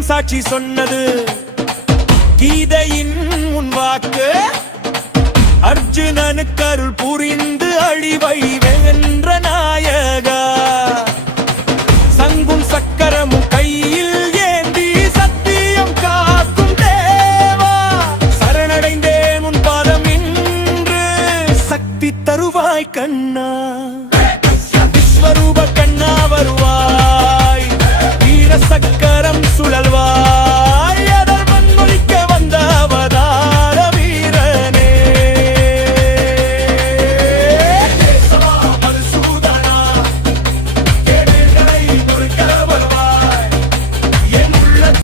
வேதம் சாட்சி சொன்னது கீதையின் உன் வாக்கு அர்ஜுனனுக்கு அருள் புரிந்து அழிவை வென்ற நாயகா சங்கும் சக்கரமும்